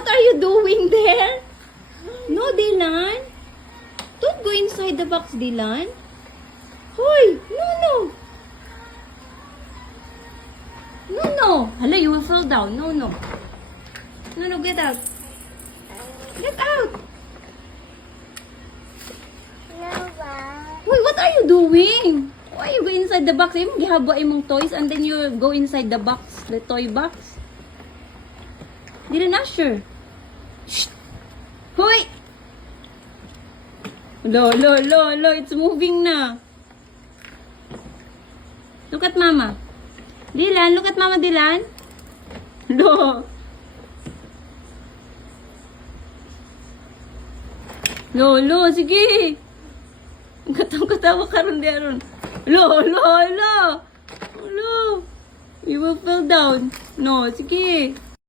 What are you doing there? No, Dylan. Don't go inside the box, Dylan. Hoy! No, no. No, no. Hala, you will fall down. No, no. No, no, get out. Get out. Hoy, what are you doing? Why you go inside the box? Imong gihaba imong toys and then you go inside the box, the toy box. Dylan Asher. Shh. Hoy! Lo, it's moving na. Look at mama. Dylan, look at mama, Dylan. Lo. Lo, sige. Ang katawa ka ron diyan. Lo. You will fall down. No, sige.